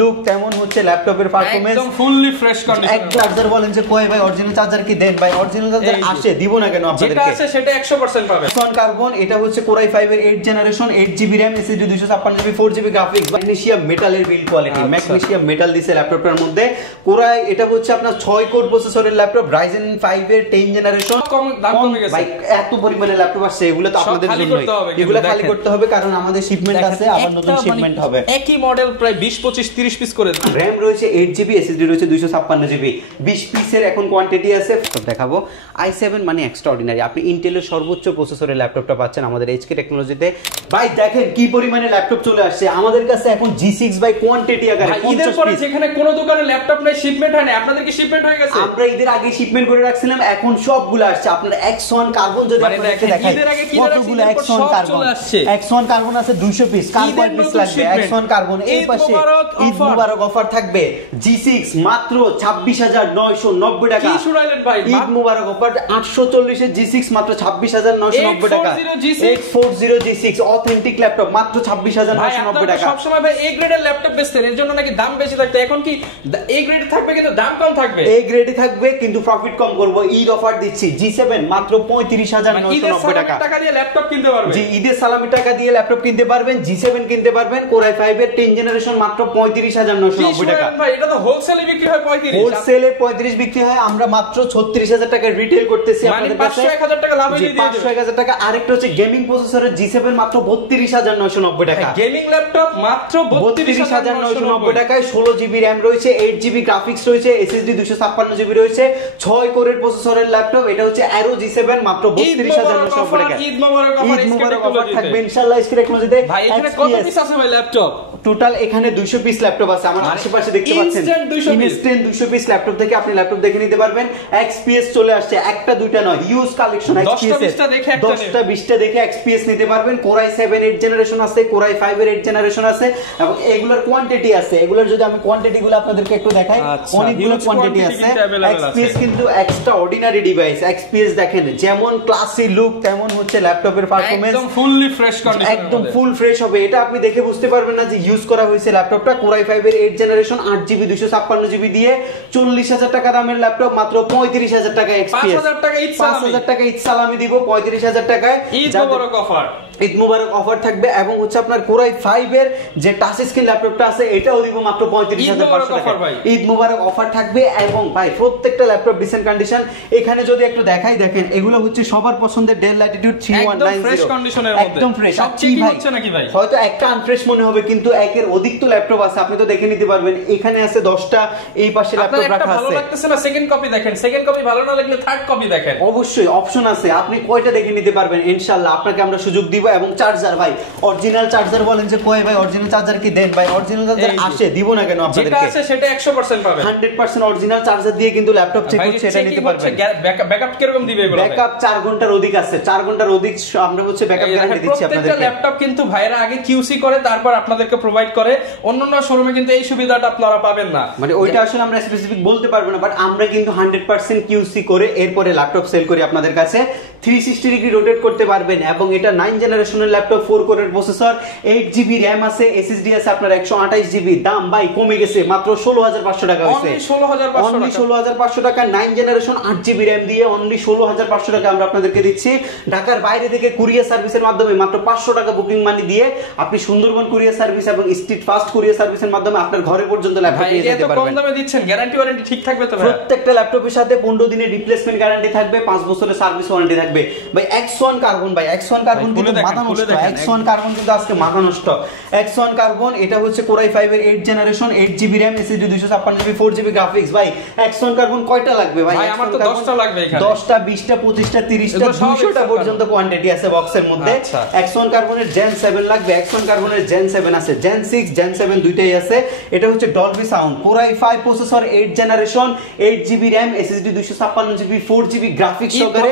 Look তেমন হচ্ছে ল্যাপটপের পারফরম্যান্স একদম ফুললি ফ্রেশ কন্ডিশন। এক চার্জার বলেন যে কই ভাই অরিজিনাল চার্জার কি দেন ভাই, অরিজিনাল চার্জার আসে দিব না কেন আপনাদেরকে, যেটা আছে সেটা 100% পাবেন। Axon Carbon এটা হচ্ছে Core i5 এর 8 generation 8GB RAM SSD 256GB 4GB graphics, magnesium মেটালের বিল্ড কোয়ালিটি, ম্যাগনেসিয়াম মেটাল দিছে ল্যাপটপের মধ্যে। Core i এটা হচ্ছে আপনার 6 কোর প্রসেসরের ল্যাপটপ, Ryzen 5 এর 10 জেনারেশন। কম দাম কমে গেছে ভাই, এত পরিমাণে ল্যাপটপ আসছে, এগুলো তো আপনাদের জন্যই, এগুলো খালি করতে হবে কারণ আমাদের শিপমেন্ট আছে, আবার নতুন শিপমেন্ট হবে। একই মডেল প্রায় 20 25 30 পিস করে RAM রয়েছে 8GB, SSD রয়েছে 256GB, 20 পিসের এখন কোয়ান্টিটি আছে। দেখাবো i7 মানে এক্সট্রাঅর্ডিনারি, আপনি ইন্টেলের সর্বোচ্চ প্রসেসরের ল্যাপটপটা পাচ্ছেন আমাদের HK টেকনোলজিতে। ভাই দেখেন কি পরিমাণে ল্যাপটপ চলে আসছে আমাদের কাছে এখন G6 বাই কোয়ান্টিটি আকারে। ঈদের পরে যেখানে কোনো দোকানে ল্যাপটপ নাই, শিপমেন্ট হয় না, আপনাদের কি শিপমেন্ট হয়ে গেছে? আমরা ঈদের আগে শিপমেন্ট করে রাখছিলাম, এখন সবগুলো আসছে। আপনার Axon Carbon যদি আপনাদেরকে দেখাই, ঈদের আগে কি কতগুলো Axon Carbon আছে, Axon Carbon আছে 200 পিস, কার কয় পিস লাগবে Axon Carbon। এই পাশে ঈদ মুবারক অফার থাকবে, G6 মাত্র 26,990 টাকা। কি শুনাইলেন ভাই, ঈদ মুবারক অফার 840 এর G6 মাত্র 26,990 টাকা। 840 G6 অথেন্টিক ল্যাপটপ মাত্র 26,990 টাকা। সব সময় ভাই এ গ্রেডের ল্যাপটপ বেচতেন, এর জন্য নাকি দাম বেশি থাকতো, এখন কি এ গ্রেড থাকবে কিন্তু দাম কম থাকবে? এ গ্রেডই থাকবে কিন্তু প্রফিট কম করব। ঈদ অফার দিচ্ছি G7 মাত্র 35,990 টাকা। টাকা দিয়ে ল্যাপটপ কিনতে পারবেন। জি, ঈদের সালামি টাকা দিয়ে ল্যাপটপ কিনতে পারবেন, G7 কিনতে পারবেন। Core i5 এর 10 জেনারেশন মাত্র 35,990 টাকা। ভাই এটা তো হোলসেলে বিক্রি হয় 35, হোলসেলে 35 বিক্রি হয়, আমরা মাত্র 36,000 টাকা রিটেল করতেছি আপনাদের কাছে। 500-1000 টাকা লাভ দিয়ে দিবেন। 500-1000 টাকা। আরেকটা হচ্ছে গেমিং প্রসেসরের G7 মাত্র 32,990 টাকা। গেমিং ল্যাপটপ মাত্র 32,990 টাকায় 16GB RAM রয়েছে, 8GB গ্রাফিক্স রয়েছে, SSD 256GB রয়েছে, 6 কোরের প্রসেসরের ল্যাপটপ। এটা হচ্ছে Aero G7 মাত্র 32,990 টাকা। ঈদ মোবারক অফার থাকবে ইনশাআল্লাহ HK টেকনোলজিতে। ভাই এখানে কত পিস আছে ভাই ল্যাপটপ? টোটাল এখানে 200 পিস ল্যাপটপ আছে, আমার আশেপাশে দেখতে পাচ্ছেন ইনস্ট্যান্ট 200 পিস ল্যাপটপ থেকে আপনি ল্যাপটপ দেখে নিতে পারবেন। XPS চলে আসছে, একটা দুইটা নয়, হিউজ কালেকশন XPS এর। 10টা 20টা দেখে XPS নিতে পারবেন। Core i7 8 জেনারেশন আছে, Core i5 এর 8 জেনারেশন আছে এবং এগুলোর কোয়ান্টিটি আছে। এগুলোর যদি আমি কোয়ান্টিটিগুলো আপনাদেরকে একটু দেখাই, অনেকগুলো কোয়ান্টিটি আছে। XPS কিন্তু এক্সট্রা অর্ডিনারি ডিভাইস। XPS দেখেন যেমন ক্লাসি লুক তেমন হচ্ছে ল্যাপটপের পারফরম্যান্স একদম ফুললি ফ্রেশ কন্ডিশন, একদম ফুল ফ্রেশ হবে। এটা আপনি দেখে বুঝতে পারবেন না যে ইউজ করা হয়েছে ল্যাপটপটা। Core i5 এর 8 জেনারেশন 8GB 256GB দিয়ে 40,000 টাকা দামের ল্যাপটপ মাত্র 35,000 টাকা XPS। 5,000 টাকা ঈদ সালামি দিব 35,000 টাকায়। ঈদ মোবারক অফার, ঈদ মোবারক অফার থাকবে এবং হচ্ছে আপনার Core i5 এর যে টাচ স্ক্রিন ল্যাপটপটা আছে এটাও দিব মাত্র 35,500 টাকা। ঈদ মোবারক অফার থাকবে এবং ভাই প্রত্যেকটা ল্যাপটপ ডিসেন্ট কন্ডিশন। এখানে যদি একটু দেখাই, দেখেন এগুলো হচ্ছে সবার পছন্দের Dell Latitude 3190 একদম ফ্রেশ কন্ডিশনের মধ্যে, একদম ফ্রেশ। সবচেয়ে কি হচ্ছে নাকি ভাই, হয়তো একটা আনফ্রেশ মনে হবে কিন্তু একের অধিক তো ল্যাপটপ আছে, আপনি তো দেখে নিতে পারবেন। এখানে আছে 10টা, এই পাশে ল্যাপটপ রাখা আছে। ভালো লাগতেছে না সেকেন্ড কপি দেখেন, সেকেন্ড কপি ভালো না লাগলে থার্ড কপি দেখেন। অবশ্যই অপশন আছে, আপনি কয়টা দেখে নিতে পারবেন ইনশাআল্লাহ, আপনাকে আমরা সুযোগ দিব। এবং চার্জার ভাই, অরিজিনাল চার্জার বলেন যে কয় ভাই অরিজিনাল চার্জার কি দেন ভাই, অরিজিনাল চার্জার আসে দিব না কেন আপনাদেরকে, যেটা আছে সেটা 100% পাবেন। 100% অরিজিনাল চার্জার দিয়ে কিন্তু ল্যাপটপ চেক হচ্ছে, এটা নিতে পারবেন। ব্যাকআপ কিরকম দিবে এগুলো? ব্যাকআপ 4 ঘন্টার অধিক আছে, 4 ঘন্টার অধিক আমরা হচ্ছে ব্যাকআপ গ্যারান্টি দিচ্ছি আপনাদেরকে। প্রত্যেকটা ল্যাপটপ কিন্তু ভাইরা আগে কিউসি করে তারপর আপনাদেরকে প্রোভাইড করে, অন্যান্য শোরুমে কিন্তু এই সুবিধাটা আপনারা পাবেন না। মানে ওইটা আসলে আমরা স্পেসিফিক বলতে পারবো না, বাট আমরা কিন্তু 100% কিউসি করে এরপরে ল্যাপটপ সেল করি আপনাদের কাছে। 360 ডিগ্রি রোটেট করতে পারবেন এবং এটা 9 জেনারেশনের ল্যাপটপ, 4 কোরের প্রসেসর, 8GB RAM আছে, SSD আছে আপনার 128GB। দাম ভাই কমে গেছে, মাত্র 16,500 টাকা হইছে। অনলি 16,500 টাকা। 9 জেনারেশন 8GB RAM দিয়ে অনলি 16,500 টাকা আমরা আপনাদেরকে দিচ্ছি। ঢাকার বাইরে থেকে কুরিয়ার সার্ভিসের মাধ্যমে মাত্র 500 টাকা বুকিং মানি দিয়ে আপনি সুন্দরবন কুরিয়ার সার্ভিস এবং স্ট্রিট ফাস্ট কুরিয়ার সার্ভিসের মাধ্যমে আপনার ঘরে পর্যন্ত ল্যাপটপ নিয়ে যেতে পারবেন। কম দামে দিচ্ছেন, গ্যারান্টি ওয়ারেন্টি ঠিক থাকবে তো ভাই? প্রত্যেকটা ল্যাপটপের সাথে 15 দিনের রিপ্লেসমেন্ট গ্যারান্টি থাকবে, 5 বছরের সার্ভিস ওয়ারেন্টি থাকবে। ভাই Axon Carbon, ভাই Axon Carbon কিন্তু মাথা নষ্ট। Axon Carbon কিন্তু আজকে মাথা নষ্ট। Axon Carbon এটা হচ্ছে Core i5 এর 8 generation 8GB RAM SSD 256GB 4GB graphics. ভাই Axon Carbon কয়টা লাগবে ভাই? আমার তো 10টা লাগবে এখানে। 10টা 20টা 25টা 30টা 200টা পর্যন্ত কোয়ান্টিটি আছে বক্সের মধ্যে। Axon Carbon এর Gen 7 লাগবে, Axon Carbon এর Gen 7 আছে, Gen 6 Gen 7 দুইটাই আছে। এটা হচ্ছে Dolby Sound, Core i5 processor 8 generation 8GB RAM SSD 256GB 4GB graphics সহকারে।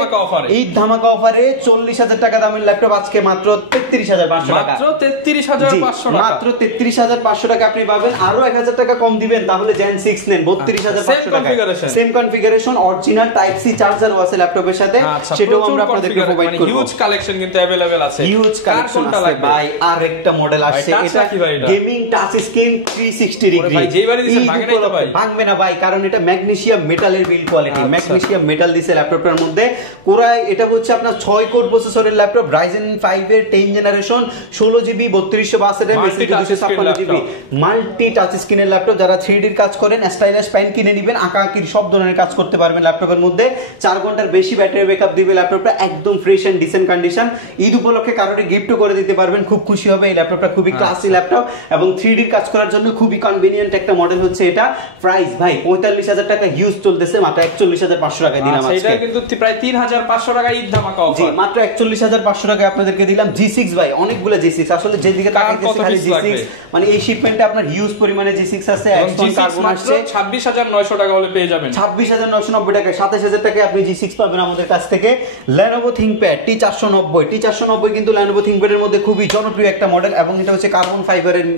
ঈদ ঈদ ধামাকা অফারে 40,000 টাকা দামের ল্যাপটপ আজকে মাত্র 33,500 টাকা, মাত্র 33,500 টাকা, মাত্র 33,500 টাকা আপনি পাবেন। আরো 1,000 টাকা কম দিবেন তাহলে Gen 6 নেন 32,500 টাকা, same configuration, original type C চার্জারও আছে ল্যাপটপের সাথে, সেটাও আমরা আপনাদেরকে প্রোভাইড করব। হিউজ কালেকশন কিন্তু अवेलेबल আছে, হিউজ কালেকশন আছে ভাই। আরেকটা মডেল আসছে, এটা গেমিং টাচ স্ক্রিন 360 ডিগ্রি। ভাই যেইবারই দিছেন ভাঙে নাই তো ভাই? ভাঙবে না ভাই, কারণ এটা ম্যাগনেসিয়াম মেটালের বিল্ড কোয়ালিটি, ম্যাগনেসিয়াম মেটাল দিছে ল্যাপটপটার মধ্যে। কোরাই এটা হচ্ছে আপনার 6 কোর প্রসেসরের ল্যাপটপ, Ryzen 5 এর 10 generation, 16 GB 3262 RAM, SSD 256 GB, multi touch স্ক্রিনের ল্যাপটপ। যারা 3D এর কাজ করেন স্টাইলিশ পেন কিনে নেবেন, আঁকাআঁকির সব ধরনের কাজ করতে পারবেন ল্যাপটপের মধ্যে। 4 ঘন্টার বেশি ব্যাটারি ব্যাকআপ দিবে ল্যাপটপটা, একদম fresh and decent condition. Eid উপলক্ষে কারোর গিফটও করে দিতে পারবেন, খুব খুশি হবে। এই ল্যাপটপটা খুবই ক্লাসি ল্যাপটপ এবং 3D এর কাজ করার জন্য খুবই কনভিনিয়েন্ট একটা মডেল হচ্ছে এটা। প্রাইস ভাই 45,000 টাকা হিউজ চলতেছে, মাত্র 41,500 টাকা দিলাম আজকে। এটা কিন্তু প্রায় 3,500 টাকা ঈদ ধামাকা অফার। জি, মাত্র 41,500 টাকা আপনাদেরকে দিলাম। G6 ভাই, অনেকগুলো G6 আসলে যেদিকে তাকাইতেছে খালি G6, মানে এই শিপমেন্টে আপনার হিউজ পরিমাণে G6 আছে। X1 কার্বন আসছে 26,900 টাকা হলে পেয়ে যাবেন, 26,990 টাকা, 27,000 টাকায় আপনি G6 পাবেন আমাদের কাছ থেকে। Lenovo ThinkPad T490 কিন্তু Lenovo ThinkPad এর মধ্যে খুবই জনপ্রিয় একটা মডেল এবং এটা হচ্ছে কার্বন ফাইবারের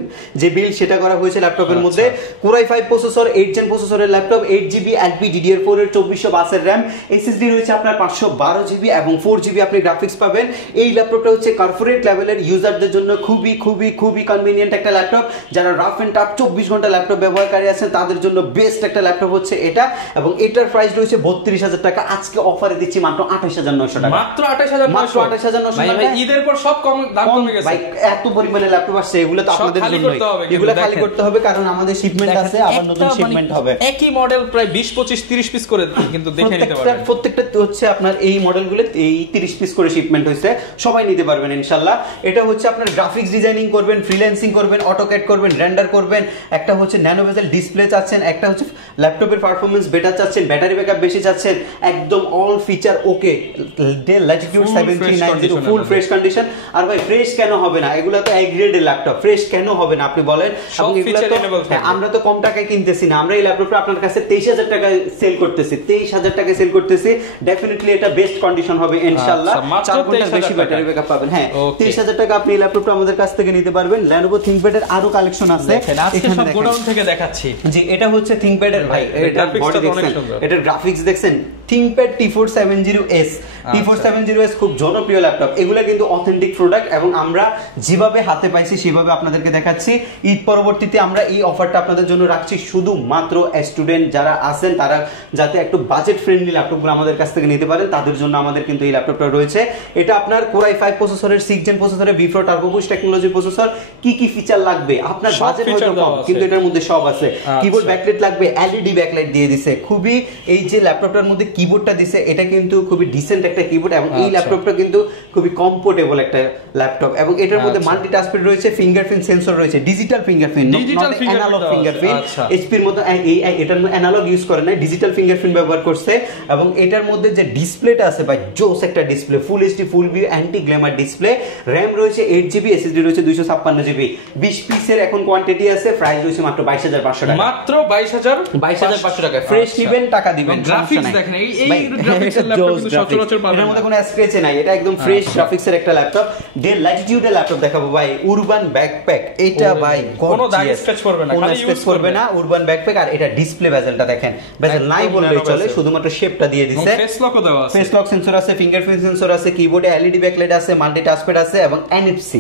যে বিল্ড সেটা করা হয়েছে ল্যাপটপের মধ্যে। Core i5 প্রসেসর, 8 জেন প্রসেসরের ল্যাপটপ, 8GB LPDDR4 এর 2422 এর RAM, SSD রয়েছে আপনার 512GB এবং 4GB আপনি গ্রাফিক্স পাবেন। এই ল্যাপটপটা হচ্ছে কর্পোরেট লেভেলের ইউজারদের জন্য খুবই খুবই খুবই কনভিনিয়েন্ট একটা ল্যাপটপ। যারা রাফ এন্ড টাফ 24 ঘন্টা ল্যাপটপ ব্যবহারকারী আছেন তাদের জন্য বেস্ট একটা ল্যাপটপ হচ্ছে এটা এবং এটার প্রাইস রয়েছে 32,000 টাকা। আজকে অফারে দিচ্ছি মাত্র 28,900 টাকা, মাত্র 28,900 টাকা। ঈদের পর সব কম দাম কমে গেছে ভাই, এত পরিমাণে ল্যাপটপ আসছে, এগুলো তো আপনাদের জন্যই, এগুলো খালি করতে হবে কারণ আমাদের শিপমেন্ট আছে, আবার নতুন শিপমেন্ট হবে। একই মডেল প্রায় 20 25 30 পিস করে কিন্তু দেখে নিতে পারবেন। প্রত্যেকটা হচ্ছে আপনার এই মডেলগুলো এই 30 পিস করে শিপমেন্ট হইছে, সবাই নিতে পারবেন ইনশাআল্লাহ। এটা হচ্ছে আপনার গ্রাফিক্স ডিজাইনিং করবেন, ফ্রিল্যান্সিং করবেন, অটোক্যাড করবেন, রেন্ডার করবেন, একটা হচ্ছে ন্যানো বেজেল ডিসপ্লে চাচ্ছেন, একটা হচ্ছে ল্যাপটপের পারফরম্যান্স বেটার চাচ্ছেন, ব্যাটারি ব্যাকআপ বেশি চাচ্ছেন, একদম all feature okay. Dell Latitude 7390 full fresh condition. আর ভাই ফ্রেশ কেন হবে না? এগুলো তো এ গ্রেডের ল্যাপটপ, ফ্রেশ কেন হবে না আপনি বলেন? এবং এগুলো তো আমরা তো কম টাকায় কিনতেছি না, আমরা এই ল্যাপটপটা আপনার কাছে 23,000 টাকায় সেল করতেছি, 23,000 টাকায় সেল করতেছি। ডেফিনেটলি এটা বেস্ট কন্ডিশন হবে ইনশাআল্লাহ, 4 ঘন্টার বেশি ব্যাটারি ব্যাকআপ পাবেন। হ্যাঁ, 23,000 টাকা আপনি এই ল্যাপটপটা আমাদের কাছ থেকে নিতে পারবেন। Lenovo ThinkPad এর আরো কালেকশন আছে, আজকে সব গোডাউন থেকে দেখাচ্ছি। জি, এটা হচ্ছে ThinkPad এর ভাই, এটা বডি দেখছেন, এটার গ্রাফিক্স দেখছেন। ThinkPad T470S, T470S খুব জনপ্রিয় ল্যাপটপ। এগুলা কিন্তু অথেন্টিক প্রোডাক্ট এবং আমরা যেভাবে হাতে পাইছি সেভাবে আপনাদেরকে দেখাচ্ছি। ঈদ পরবর্তীতে আমরা এই অফারটা আপনাদের জন্য রাখছি শুধুমাত্র স্টুডেন্ট যারা আছেন তারা যাতে একটু বাজেট ফ্রেন্ডলি ল্যাপটপগুলো আমাদের কাছ থেকে নিতে পারেন, তাদের জন্য আমাদের কিন্তু এই ল্যাপটপটা রয়েছে। এটা আপনার Core i5 প্রসেসরের 6 জেন প্রসেসরের V4 turbo boost technology processor. কি কি ফিচার লাগবে আপনার বাজেট হয়তো কম, কিন্তু এটার মধ্যে সব আছে। কিবোর্ড ব্যাকলাইট লাগবে, LED ব্যাকলাইট দিয়ে দিয়েছে। খুবই এই যে ল্যাপটপটার মধ্যে কিবোর্ডটা দিয়েছে এটা কিন্তু খুবই ডিসেন্ট একটা কিবোর্ড এবং এই ল্যাপটপটা কিন্তু খুবই কমফোর্টেবল একটা ল্যাপটপ এবং এটার মধ্যে মাল্টি টাচপ্যাড রয়েছে, ফিঙ্গারপ্রিন্ট সেন্সর রয়েছে, digital fingerprint, not analog fingerprint. এইচপির মতো এটার অ্যানালগ ইউজ করে না, ডিজিটাল ফিঙ্গারপ্রিন্ট ব্যবহার করছে এবং এটার মধ্যে যে ডিসপ্লেটা আছে ভাই জোস একটা ডিসপ্লে, ফুল HD full view anti Glamour display. RAM রয়েছে 8GB, SSD রয়েছে 256GB, 20 পিসের এখন কোয়ান্টিটি আছে। প্রাইস রয়েছে মাত্র 22,500 টাকা, মাত্র 22,500 টাকা। ফ্রেশ নিবেন, টাকা দিবেন। গ্রাফিক্স দেখেন, এই গ্রাফিক্সের ল্যাপটপ কিন্তু সচরাচর পাবেন না, এর মধ্যে কোনো স্ক্র্যাচ নাই, এটা একদম ফ্রেশ গ্রাফিক্সের একটা ল্যাপটপ। ডেল ল্যাটিটিউডের ল্যাপটপ দেখাবো ভাই, উরবান ব্যাকপ্যাক। এটা ভাই কোনো দাগ স্ক্র্যাচ করবে না, খালি ইউজ করবে না, উরবান ব্যাকপ্যাক। আর এটা ডিসপ্লে বেজেলটা দেখেন, বেজেল নাই বললেই চলে, শুধুমাত্র শেপটা দিয়ে দিয়েছে। ফেস লকও দেওয়া আছে, ফেস লক সেন্সর আছে, ফিঙ্গারপ্রিন্ট সেন্সর আছে, কিবোর্ডে LED ব্যাকলাইট আছে, মাল্টি টাচপ্যাড আছে এবং NFC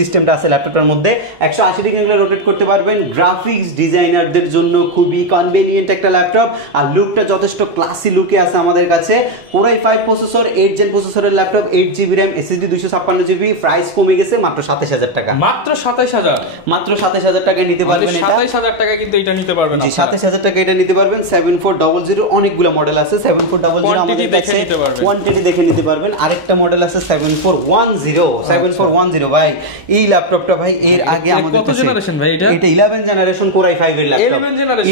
সিস্টেমটা আছে ল্যাপটপটার মধ্যে। 180 ডিগ্রি রোটেট করতে পারবেন। গ্রাফিক্স ডিজাইনারদের জন্য খুবই কনভিনিয়েন্ট একটা ল্যাপটপ আর লুকটা যথেষ্ট ক্লাসি লুকে আছে আমাদের কাছে। Core i5 প্রসেসর, 8 জেন প্রসেসরের laptop, 8GB RAM, SSD 256GB। Price কমে গেছে মাত্র 27,000 টাকা, মাত্র 27,000, মাত্র 27,000 টাকায় নিতে পারবেন। এটা 27,000 টাকা কিন্তু এটা নিতে পারবেন। জি, 27,000 টাকা এটা নিতে পারবেন। 7400 অনেকগুলো মডেল আছে, 7400 আমাদের কাছে কোয়ান্টিটি দেখে নিতে পারবেন। আরেকটা মডেল আছে 7410 ভাই। এই ল্যাপটপটা ভাই এর আগে আমাদের কত জেনারেশন ভাই? এটা 11 জেনারেশন Core i5 এর ল্যাপটপ,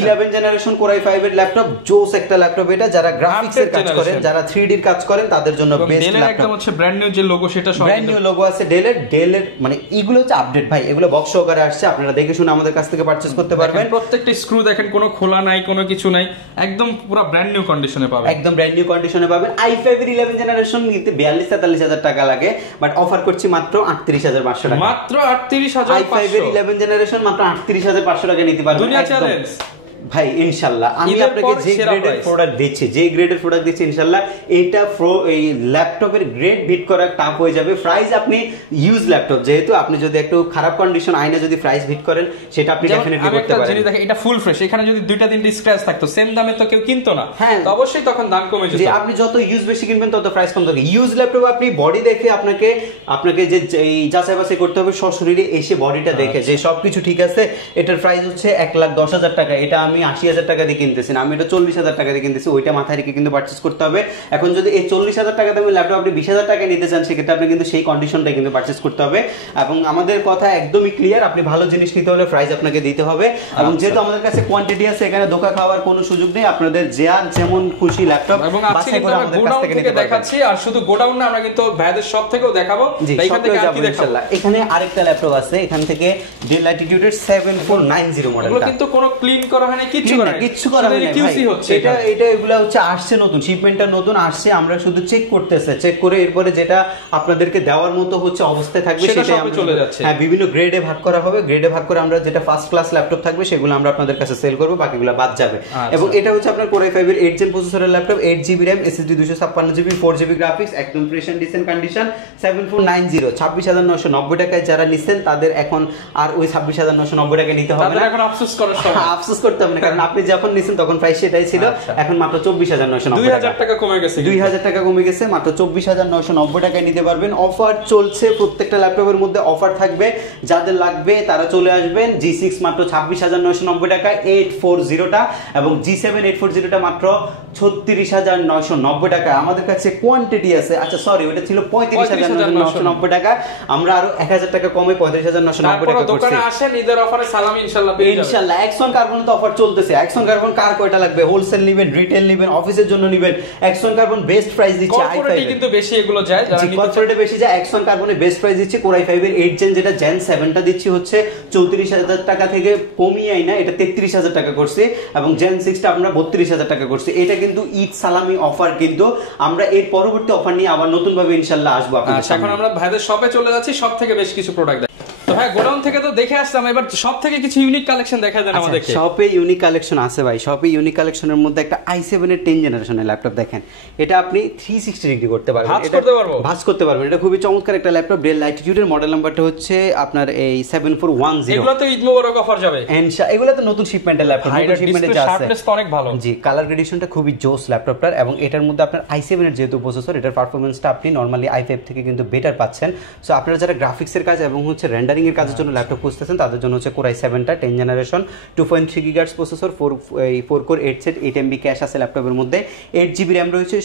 11 জেনারেশন Core i5 এর ল্যাপটপ, জোস একটা ল্যাপটপ এটা। যারা যারা গ্রাফিক্সের কাজ করেন, যারা 3D এর কাজ করেন তাদের জন্য বেস্ট ল্যাপটপ। একদম হচ্ছে ব্র্যান্ড নিউ যে লোগো সেটা সহ ব্র্যান্ড নিউ লোগো আছে ডেলের মানে এগুলো হচ্ছে আপডেট ভাই, এগুলো বক্স সহকারে আসছে, আপনারা দেখে শুনে আমাদের কাছ থেকে পারচেজ করতে পারবেন। প্রত্যেকটা স্ক্রু দেখেন কোনো খোলা নাই, কোনো কিছু নাই, একদম পুরো ব্র্যান্ড নিউ কন্ডিশনে পাবেন, একদম ব্র্যান্ড নিউ কন্ডিশনে পাবেন। i5 এর 11 জেনারেশন নিতে 42-43 টাকা লাগে, বাট অফার করছি মাত্র 38,500 টাকা, মাত্র 38,500। i5 এর 11 জেনারেশন মাত্র 38,500 টাকা নিতে পারবেন। দুনিয়া চ্যালেঞ্জ ভাই ইনশাআল্লাহ আমি আপনাকে যে গ্রেডের প্রোডাক্ট দিচ্ছি ইনশাআল্লাহ এটা এই ল্যাপটপের গ্রেড বিট করা টাফ হয়ে যাবে। প্রাইস আপনি ইউজ ল্যাপটপ যেহেতু আপনি যদি একটু খারাপ কন্ডিশন আইনা যদি প্রাইস বিট করেন সেটা আপনি ডেফিনেটলি করতে পারেন। জিনিস দেখেন এটা ফুল ফ্রেশ, এখানে যদি দুইটা তিনটা স্ক্র্যাচ থাকতো সেম দামে তো কেউ কিনতো না, তো অবশ্যই তখন দাম কমে যেত। যে আপনি যত ইউজ বেশি কিনবেন তত প্রাইস কম থাকবে। ইউজ ল্যাপটপ আপনি বডি দেখে আপনাকে যে এই যাচাই বাছাই করতে হবে সশরীরে এসে বডিটা দেখে যে সবকিছু ঠিক আছে। এটার প্রাইস হচ্ছে 1,10,000 টাকা, এটা আমি 80,000 টাকা দিয়ে কিনতেছি না, আমি এটা 40,000 টাকা দিয়ে কিনতেছি, ওইটা মাথায় রেখে কিন্তু পারচেজ করতে হবে। এখন যদি এই 40,000 টাকা দামের ল্যাপটপ আপনি 20,000 টাকা নিতে চান সেক্ষেত্রে আপনি কিন্তু সেই কন্ডিশনটা কিন্তু পারচেজ করতে হবে। এবং আমাদের কথা একদমই ক্লিয়ার, আপনি ভালো জিনিস নিতে হলে প্রাইস আপনাকে দিতে হবে। এবং যেহেতু আমাদের কাছে কোয়ান্টিটি আছে এখানে ধোকা খাওয়ার কোনো সুযোগ নেই, আপনাদের যেমন খুশি ল্যাপটপ এবং আজকে কিন্তু আমরা গোডাউন থেকে দেখাচ্ছি, আর শুধু গোডাউন না আমরা কিন্তু ভাইদের শপ থেকেও দেখাবো। এইখান থেকে আর কি দেখাবো, এখানে আরেকটা ল্যাপটপ আছে, এখান থেকে ডেল ল্যাটিটিউড এর 7490 মডেলটা, এগুলো কিন্তু কোনো ক্লিন করা হয় না, কিচ্ছু করা হয় না, কিউসি হচ্ছে। এটা এগুলা হচ্ছে আসছে নতুন, শিপমেন্টটা নতুন আসছে, আমরা শুধু চেক করতেছে, চেক করে এরপরে যেটা আপনাদেরকে দেওয়ার মতো হচ্ছে অবস্থায় থাকবে সেটাই আমরা চলে যাচ্ছে। হ্যাঁ, বিভিন্ন গ্রেডে ভাগ করা হবে, গ্রেডে ভাগ করে আমরা যেটা ফার্স্ট ক্লাস ল্যাপটপ থাকবে সেগুলো আমরা আপনাদের কাছে সেল করব, বাকিগুলো বাদ যাবে। এবং এটা হচ্ছে আপনার Core i5 এর 8 জেন প্রসেসরের laptop, 8GB RAM, SSD 256GB, 4GB graphics, একদম ফ্রেশ এন্ড ডিসেন্ট কন্ডিশন, 7490 26,990 টাকায় যারা নিছেন তাদের এখন আর ওই 26,990 টাকা নিতে হবে না, এখন আফসোস করার সময়, আফসোস করতে হবে না, কারণ আপনি যখন নিছেন তখন প্রাইস সেটাই ছিল, এখন মাত্র 24,990 2000 টাকা কমে গেছে, 2000 টাকা কমে গেছে, মাত্র 24,990 টাকায় নিতে পারবেন। অফার চলছে, প্রত্যেকটা ল্যাপটপের মধ্যে অফার থাকবে, যাদের লাগবে তারা চলে আসবেন। G6 মাত্র 26,990 টাকায় 840টা, এবং G7 840টা মাত্র 36,990 টাকা। আমাদের কাছে কোয়ান্টিটি আছে, আচ্ছা সরি ওটা ছিল 35,990 টাকা, আমরা আরো 1000 টাকা কমে 35,990 টাকা করছি। দোকানে আসেন, ঈদের অফারে সালামি ইনশাআল্লাহ পেয়ে যাবেন। ইনশাআল্লাহ অ্যাকশন কার্বন তো অফার চলতেছে, অ্যাকশন কার্বন কার কয়টা লাগবে, হোলসেল নেবেন, রিটেল নেবেন, অফিসের জন্য নেবেন, অ্যাকশন কার্বন বেস্ট প্রাইস দিচ্ছে। i5 কিন্তু বেশি এগুলো যায়, যারা কর্পোরেটে বেশি যায়, অ্যাকশন কার্বনে বেস্ট প্রাইস দিচ্ছে। Core i5 এর 8 জেন যেটা জেন 7টা দিচ্ছি হচ্ছে 34,000 টাকা থেকে কমিয়ে আইনা এটা 33,000 টাকা করছে, এবং জেন 6টা আমরা 32,000 টাকা করছি। এটা কিন্তু ঈদ সালামি অফার, কিন্তু আমরা এর পরবর্তী অফার নিয়ে আবার নতুন ভাবে ইনশাআল্লাহ আসবো আপনাদের সামনে। এখন আমরা ভাইদের শপে চলে যাচ্ছি, সব থেকে বেশ কিছু প্রোডাক্ট। তো ভাই গোডাউন থেকে তো দেখে আসলাম, এবার সব থেকে কিছু ইউনিক কালেকশন দেখায় দেন আমাদেরকে। শপে ইউনিক কালেকশন আছে ভাই, শপে ইউনিক কালেকশনের মধ্যে একটা i7 এর 10 জেনারেশনের ল্যাপটপ দেখেন, এটা আপনি 360 ডিগ্রি করতে পারবেন, ভাঁজ করতে পারবেন, এটা খুবই চমৎকার একটা ল্যাপটপ। ডেল ল্যাটিটিউড এর মডেল নাম্বারটা হচ্ছে আপনার এই 7410। এগুলো তো ঈদ মোবারক অফার যাবে, এগুলো তো নতুন শিপমেন্টের ল্যাপটপ, নতুন শিপমেন্টে যা আছে অনেক ভালো। জি, কালার গ্রেডেশনটা খুবই জোস ল্যাপটপটার, এবং এটার মধ্যে আপনার i7 এর যেহেতু প্রসেসর, এটার পারফরম্যান্সটা আপনি নরমালি i5 থেকে কিন্তু বেটার পাচ্ছেন। সো আপনারা যারা গ্রাফিক্সের কাজ এবং হচ্ছে রেন্ডারিং এর কাজের জন্য ল্যাপটপ খুঁজতেছেন তাদের জন্য হচ্ছে Core i7টা 10 generation, 2.3 GHz processor, 4 core 8 set 8 MB cash আছে ল্যাপটপের মধ্যে, 8GB RAM রয়েছে,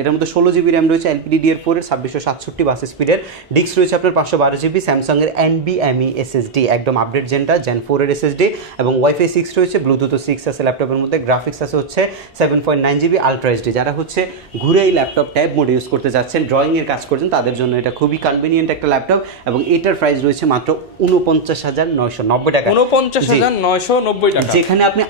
এর মধ্যে 16GB RAM রয়েছে, LPDDR4 এর 2667 বাস স্পিডের, ডিস্ক রয়েছে আপনার 512GB, স্যামসাং এর NVMe SSD একদম আপডেট জেনটা, জেন 4 এর SSD, এবং Wi-Fi 6 রয়েছে, ব্লুটুথ 6 আছে ল্যাপটপের মধ্যে, গ্রাফিক্স আছে হচ্ছে 7.9GB আলট্রা HD। যারা হচ্ছে ঘুরে এই ল্যাপটপ ট্যাব মোডে ইউজ করতে যাচ্ছেন, ড্রয়িং এর কাজ করছেন, তাদের জন্য এটা খুবই কনভিনিয়েন্ট একটা ল্যাপটপ, এবং এটার প্রাইস রয়েছে মাত্র 49,990 টাকা, 49,990 টাকা। যেখানে আপনি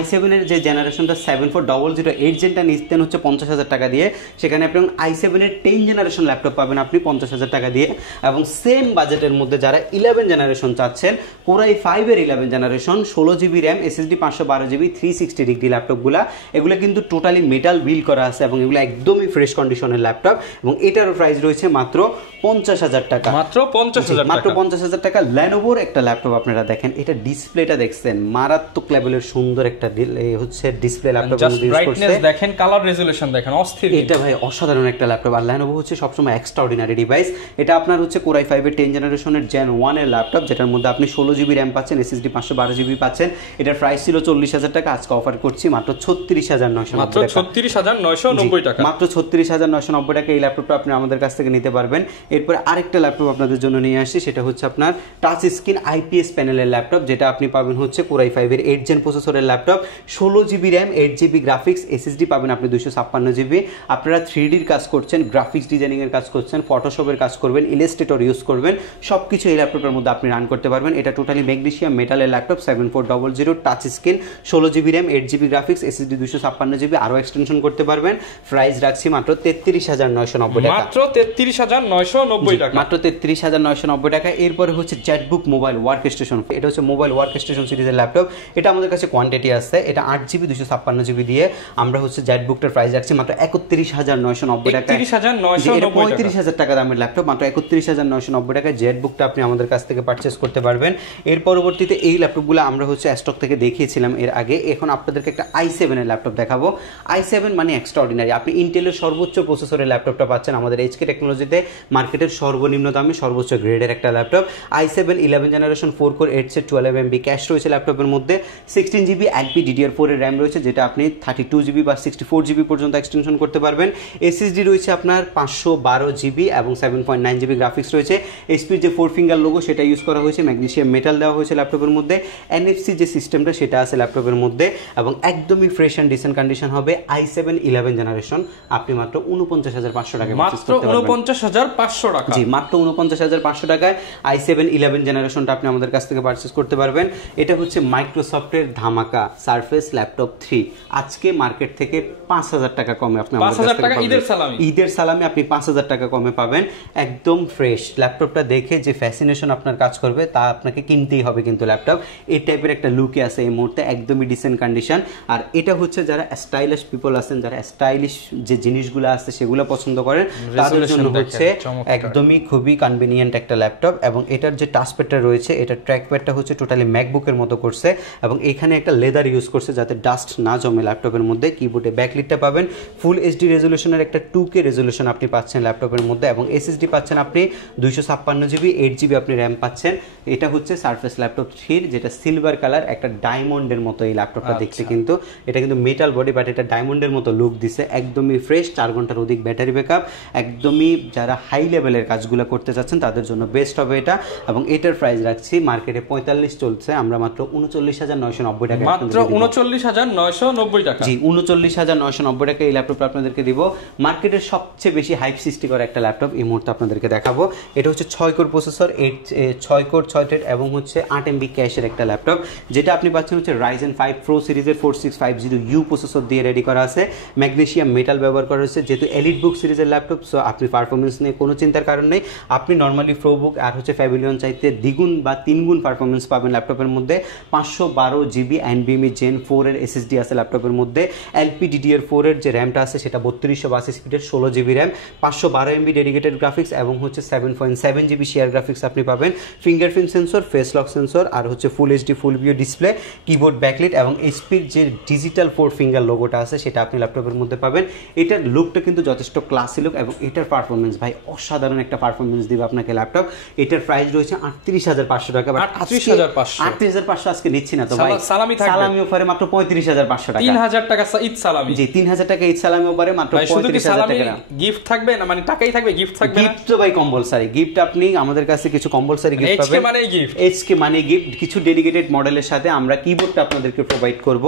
i7 এর যে জেনারেশনটা 7400 জেনটা নিতেন হচ্ছে 50,000 টাকা দিয়ে, সেখানে আপনি i7 এর 10 জেনারেশন ল্যাপটপ পাবেন আপনি 50,000 টাকা দিয়ে। এবং সেম বাজেটের মধ্যে যারা 11 জেনারেশন চাচ্ছেন, Core i5 এর 11 generation, 16GB RAM, SSD 512GB, 360 degree ল্যাপটপগুলা, এগুলো কিন্তু টোটালি মেটাল বিল করা আছে, এবং এগুলো একদমই ফ্রেশ কন্ডিশনের ল্যাপটপ, এবং এটার প্রাইস রয়েছে মাত্র 50,000 টাকা, মাত্র 50,000 টাকা। Lenovoর একটা ল্যাপটপ আপনারা দেখেন, এটা ডিসপ্লেটা দেখছেন মারাত্মক লেভেলের সুন্দর একটা হচ্ছে ডিসপ্লে ল্যাপটপ ইউজ করছে, দেখেন কালার রেজোলিউশন দেখেন অস্থির, এটা ভাই অসাধারণ একটা ল্যাপটপ। আর Lenovo হচ্ছে সবসময় এক্সট্রাঅর্ডিনারি ডিভাইস। এটা আপনার হচ্ছে Core i5 এর 10 জেনারেশনের জেন 1 এর ল্যাপটপ, যেটার মধ্যে আপনি 16GB RAM পাচ্ছেন, SSD 512GB পাচ্ছেন। এটার প্রাইস ছিল 40,000 টাকা, আজকে অফার করছি মাত্র 36,990 টাকা, মাত্র 36,990 টাকা, মাত্র 36,990 টাকা এই ল্যাপটপটা আপনি আমাদের কাছ থেকে নিতে পারবেন। এরপর আরেকটা ল্যাপটপ আপনাদের জন্য নিয়ে আসছি, সেটা হচ্ছে আপনার টাচ স্ক্রিন আইপিএস প্যানেলের ল্যাপটপ, যেটা আপনি পাবেন হচ্ছে Core i5 এর 8 জেন প্রসেসরের laptop, 16GB RAM, 8GB graphics, SSD পাবেন আপনি 256GB। আপনারা 3Dর কাজ করছেন, গ্রাফিক্স ডিজাইনিং এর কাজ করছেন, ফটোশপের কাজ করবেন, ইলাস্ট্রেটর ইউজ করবেন, সবকিছু এই ল্যাপটপের মধ্যে আপনি রান করতে পারবেন। এটা টোটালি ম্যাগনেসিয়াম মেটালের laptop, 7400 touch screen, 16GB RAM, 8GB graphics, SSD 256GB, আরো এক্সটেনশন করতে পারবেন। প্রাইস রাখছি মাত্র 33990 টাকা, মাত্র 33990 টাকা, মাত্র 33990 টাকা। এরপরে হচ্ছে জেটবুক মোবাইল ওয়ার্ক স্টেশন, এটা হচ্ছে মোবাইল ওয়ার্ক স্টেশন সিরিজের ল্যাপটপ। এটা আমাদের কাছে কোয়ান্টিটি আছে, এটা 8GB 256GB দিয়ে আমরা হচ্ছে জেটবুকটার প্রাইস রাখছি মাত্র 31990 টাকা, 35000 টাকা দামের ল্যাপটপ, মাত্র 31990 টাকায় জেটবুকটা আপনি আমাদের কাছ থেকে পারচেস করতে পারবেন। এর পরবর্তীতে এই ল্যাপটপগুলো আমরা হচ্ছে স্টক থেকে দেখিয়েছিলাম এর আগে। এখন আপনাদেরকে একটা i7 এর ল্যাপটপ দেখাবো। i7 মানে এক্সট্রাঅর্ডিনারি, আপনি ইন্টেলের সর্বোচ্চ প্রসেসরের ল্যাপটপটা পাচ্ছেন আমাদের এইচকে টেকনোলজিতে, মার্কেটের সর্বনিম্ন দামে সর্বোচ্চ গ্রেডের একটা laptop. i7 11 generation 4 core 8 set 12MB cash রয়েছে ল্যাপটপের মধ্যে, 16GB 1B DDR4 এর র্যাম রয়েছে, যেটা আপনি 32GB বা 64GB পর্যন্ত এক্সটেনশন করতে পারবেন। এসএসডি রয়েছে আপনার 512GB এবং 7.9GB গ্রাফিক্স রয়েছে। এইচপির যে 4 ফিঙ্গার লোগো সেটা ইউজ করা হয়েছে, ম্যাগনেসিয়াম মেটাল দেওয়া হয়েছে ল্যাপটপের মধ্যে, এনএফসি যে সিস্টেমটা সেটা আছে ল্যাপটপের মধ্যে, এবং একদমই ফ্রেশ অ্যান্ড ডিসেন্ট কন্ডিশন হবে। i7 11 জেনারেশন আপনি মাত্র 49500 টাকায় পারচেজ করতে পারবেন, মাত্র 49500 টাকা। জি, মাত্র 49500 টাকায় i7 11 জেনারেশনটা আপনি আমাদের কাছ থেকে পারচেজ করতে পারবেন। এটা হচ্ছে মাইক্রোসফটের ধামাকা সারফেস ল্যাপটপ 3, আজকে মার্কেট থেকে 5000 টাকা কমে আপনি আমাদের কাছ থেকে পাবেন। ঈদের সালামি আপনি 5000 টাকা কমে পাবেন, একদম ফ্রেশ। ল্যাপটপটা দেখে যে ফ্যাসিনেশন আপনার কাজ করবে তা আপনাকে কিনতেই হবে কিন্তু ল্যাপটপ এই টাইপের একটা লুকে আছে এই মুহূর্তে, একদমই ডিসেন্ট কন্ডিশন। আর এটা হচ্ছে যারা স্টাইলিশ পিপল আছেন, যারা স্টাইলিশ যে জিনিসগুলো আছে সেগুলো পছন্দ করেন, তাদের জন্য হচ্ছে একদমই খুবই কনভিনিয়েন্ট একটা ল্যাপটপ। এবং এটার যে টাচপ্যাডটা রয়েছে, এটার ট্র্যাকপ্যাডটা হচ্ছে টোটালি ম্যাকবুকের মতো করছে, এবং এখানে একটা লেদার ইউজ করছে যাতে ডাস্ট না জমে ল্যাপটপের মধ্যে। কিবোর্ডে ব্যাকলিটটা পাবেন, ফুল এইচডি রেজলিউশনের একটা 2K রেজলিউশন আপনি পাচ্ছেন ল্যাপটপের মধ্যে, এবং এসএসডি পাচ্ছেন আপনি 256GB, 8GB আপনি র্যাম পাচ্ছেন। এটা হচ্ছে সারফেস ল্যাপটপ 3, যেটা সিলভার কালার, একটা ডায়মন্ডের মতো এই ল্যাপটপটা দেখতে, কিন্তু এটা কিন্তু মেটাল বডি বাট এটা ডায়মন্ডের মতো লুক দিছে, একদমই ফ্রেশ, 4 ঘন্টার অধিক ব্যাটারি ব্যাকআপ, একদমই যারা হাই লেভেলের কাজগুলো করতে চাচ্ছেন তাদের জন্য বেস্ট হবে এটা। এবং এটার প্রাইস রাখছি মার্কেটে 45 চলছে, আমরা মাত্র 39990 টাকা, মাত্র 39990 টাকা। জি, 39990 টাকা এই ল্যাপটপটা আপনাদেরকে দিব। মার্কেটের সবচেয়ে বেশি হাইপ সৃষ্টি করা একটা ল্যাপটপ এই মুহূর্তে আপনাদেরকে দেখাবো। এটা হচ্ছে 6 কোর প্রসেসর, 6 কোর 6 থ্রেড এবং হচ্ছে 8MB ক্যাশের একটা ল্যাপটপ, যেটা আপনি পাচ্ছেন হচ্ছে Ryzen 5 Pro সিরিজের 4650U প্রসেসর দিয়ে রেডি করা আছে, ম্যাগনেসিয়াম মেটাল ব্যবহার করা হয়েছে। যেহেতু এলিট বুক সিরিজের ল্যাপটপ, সো আপনি পারফরমেন্স নিয়ে কোনো চিন্তার কারণ নেই। আপনি নর্মালি প্রোবুক আর হচ্ছে প্যাভিলিয়ন চাইতে দ্বিগুণ বা 3 গুণ পারফরমেন্স পাবেন ল্যাপটপের মধ্যে। 512GB NVMe Gen 4 এর এসএসডি আছে ল্যাপটপের মধ্যে, LPDDR4 এর যে র্যামটা আছে সেটা 3282 স্পিডের 16GB RAM, 512MB dedicated graphics এবং হচ্ছে 7.7GB শেয়ার গ্রাফিক্স আপনি পাবেন। Fingerprint sensor, face lock sensor, আর হচ্ছে full HD full view display, keyboard backlit এবং এইচপির যে ডিজিটাল 4 ফিঙ্গার লোগোটা আছে সেটা আপনি ল্যাপটপের মধ্যে পাবেন। এটার লুকটা কিন্তু যথেষ্ট ক্লাসি লুক, এবং এটার পারফরমেন্স ভাই অসাধারণ একটা পারফরমেন্স দিবে আপনাকে ল্যাপটপ। এটার প্রাইস রয়েছে 38500 টাকা, বাট 38500 আজকে নিচ্ছি না তো ভাই, সালামি অফারে মাত্র 35500 টাকা, 3000 টাকা ঈদ সালামি। জি, 3000 টাকা ঈদ সালামি অফারে মাত্র 35000 টাকা। গিফট থাকবে না, মানে টাকাই থাকবে, গিফট থাকবে না? গিফট তো ভাই কম্পালসারি, গিফট আপনি আমাদের কাছে কিছু কম্পালসারি গিফট পাবেন। এইচকে মানে গিফট, কিছু ডেডিকেটেড মডেলের সাথে আমরা কিবোর্ডটা আপনাদেরকে প্রোভাইড করব,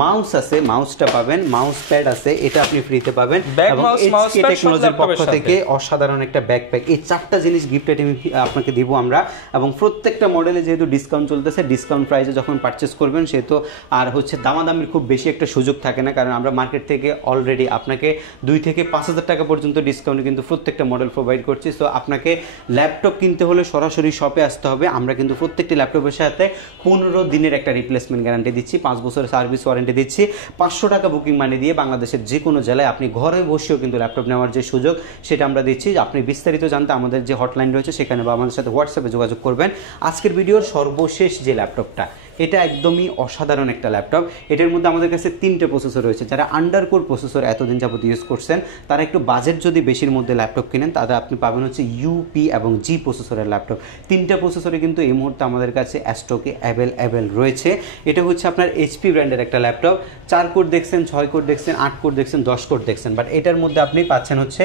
মাউস আছে, মাউসটা পাবেন, মাউস প্যাড আছে, এটা আপনি ফ্রিতে পাবেন, এবং এইচকে টেকনোলজির পক্ষ থেকে অসাধারণ একটা ব্যাকপ্যাক। এই 4টা জিনিস গিফট আইটেম আপনাকে দিব আমরা, এবং প্রত্যেকটা মডেলে যেহেতু ডিসকাউন্ট চলতেছে, ডিসকাউন্ট প্রাইসে যখন পারচেজ করবেন সেহেতু আর হচ্ছে দামাদামির খুব বেশি একটা সুযোগ থাকে না, কারণ আমরা মার্কেট থেকে অলরেডি আপনাকে 2 থেকে 5000 টাকা পর্যন্ত ডিসকাউন্ট কিন্তু প্রত্যেকটা মডেল প্রোভাইড করছি। সো আপনাকে ল্যাপটপ কিনতে হলে সরাসরি শপে আসতে হবে। আমরা কিন্তু প্রত্যেকটি ল্যাপটপের সাথে 15 দিনের একটা রিপ্লেসমেন্ট গ্যারান্টি দিচ্ছি, 5 বছরের সার্ভিস ওয়ারেন্টি দিচ্ছি, 500 টাকা বুকিং মানি দিয়ে বাংলাদেশের যে কোনো জেলায় আপনি ঘরে বসেও কিন্তু ল্যাপটপ নেওয়ার যে সুযোগ সেটা আমরা দিচ্ছি। আপনি বিস্তারিত জানতে আমাদের যে হটলাইন রয়েছে সেখানে বা আমাদের সাথে হোয়াটসঅ্যাপে যোগাযোগ করবেন। আজকের ভিডিওর সর্বশেষ যে ল্যাপটপটা এটা একদমই অসাধারণ একটা ল্যাপটপ। এটার মধ্যে আমাদের কাছে 3টে প্রসেসর রয়েছে। যারা আন্ডারকোর প্রসেসর এতদিন যাবত ইউজ করছেন, তারা একটু বাজেট যদি বেশির মধ্যে ল্যাপটপ কিনেন, তাহলে আপনি পাবেন হচ্ছে ইউপি এবং জি প্রসেসরের ল্যাপটপ। 3টা প্রসেসরে কিন্তু এই মুহূর্তে আমাদের কাছে স্টকে অ্যাভেলেবেল রয়েছে। এটা হচ্ছে আপনার এইচপি ব্র্যান্ডের একটা ল্যাপটপ। 4 কোর দেখছেন, 6 কোর দেখছেন, 8 কোর দেখছেন, 10 কোর দেখছেন, বাট এটার মধ্যে আপনি পাচ্ছেন হচ্ছে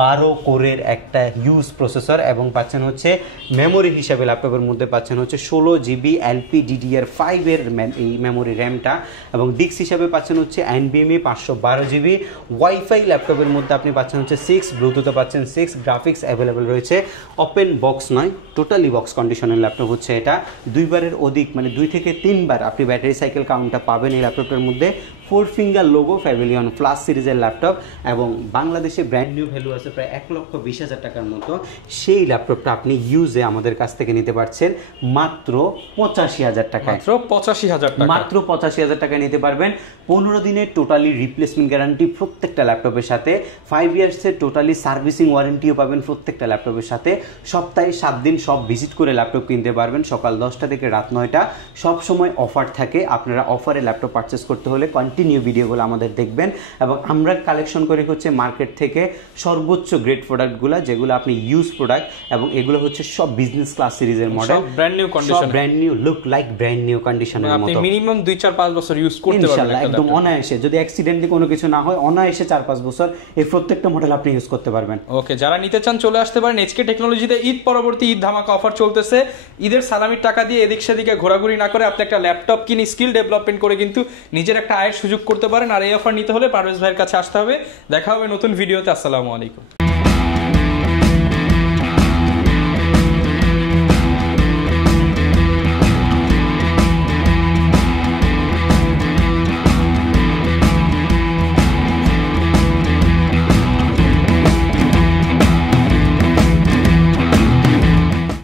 12 কোরের একটা হিউজ প্রসেসর এবং পাচ্ছেন হচ্ছে মেমোরি হিসাবে ল্যাপটপের মধ্যে পাচ্ছেন হচ্ছে 16 জিবি LPDDR5 এর এই মেমোরি র্যামটা, এবং ডিস্ক হিসাবে পাচ্ছেন হচ্ছে NVMe 512 জিবি। ওয়াইফাই ল্যাপটপের মধ্যে আপনি পাচ্ছেন হচ্ছে 6, ব্লুটুথে পাচ্ছেন 6, গ্রাফিক্স অ্যাভেলেবেল রয়েছে। ওপেন বক্স নয়, টোটালি বক্স কন্ডিশনের ল্যাপটপ হচ্ছে এটা। 2 বারের অধিক মানে 2 থেকে 3 বার আপনি ব্যাটারি সাইকেল কাউন্টটা পাবেন এই ল্যাপটপের মধ্যে। 4 ফিঙ্গার লোগো প্যাভিলিয়ন প্লাস সিরিজের ল্যাপটপ, এবং বাংলাদেশে ব্র্যান্ড নিউ ভ্যালু আছে প্রায় 1,20,000 টাকার মতো। সেই ল্যাপটপটা আপনি ইউজে আমাদের কাছ থেকে নিতে পারছেন মাত্র 85,000 টাকায়। মাত্র 85,000 টাকা, মাত্র 85,000 টাকায় নিতে পারবেন। 15 দিনের টোটালি রিপ্লেসমেন্ট গ্যারান্টি প্রত্যেকটা ল্যাপটপের সাথে। 5 ইয়ার্সের টোটালি সার্ভিসিং ওয়ারেন্টিও পাবেন প্রত্যেকটা ল্যাপটপের সাথে। সপ্তাহে 7 দিন সব ভিজিট করে ল্যাপটপ কিনতে পারবেন, সকাল 10টা থেকে রাত 9টা। সব সময় অফার থাকে। আপনারা অফারে ল্যাপটপ পারচেস করতে হলে কন্টিনিউ ভিডিওগুলো আমাদের দেখবেন, এবং আমরা কালেকশন করি হচ্ছে মার্কেট থেকে সর্বোচ্চ গ্রেড প্রোডাক্টগুলো, যেগুলো আপনি ইউজ প্রোডাক্ট, এবং এগুলো হচ্ছে সব বিজনেস ক্লাস সিরিজের মডেল, সব ব্র্যান্ড নিউ কন্ডিশন, সব brand new, look like brand new কন্ডিশনের মতো। আপনি মিনিমাম 2-4-5 বছর ইউজ করতে পারবেন ইনশাআল্লাহ, একদম অনায়াসে। যদি অ্যাক্সিডেন্টলি কোনো কিছু না হয়, অনায়াসে 4-5 বছর এই প্রত্যেকটা মডেল আপনি ইউজ করতে পারবেন। ওকে, যারা নিতে চান চলে আসতে পারেন। এইচকে টেকনোলজিতে ঈদ পরবর্তী ঈদ ধামাকা অফার চলতেছে। ঈদের সালামির টাকা দিয়ে এদিক সেদিকে ঘোরাঘুরি না করে আপনি একটা ল্যাপটপ কিনে স্কিল ডেভেলপমেন্ট করে কিন্তু নিজের একটা আয়ের সুযোগ করতে পারেন। আর এই অফার নিতে হলে পারভেজ ভাইয়ের কাছে আসতে হবে। দেখা হবে নতুন ভিডিওতে। আসসালামু আলাইকুম।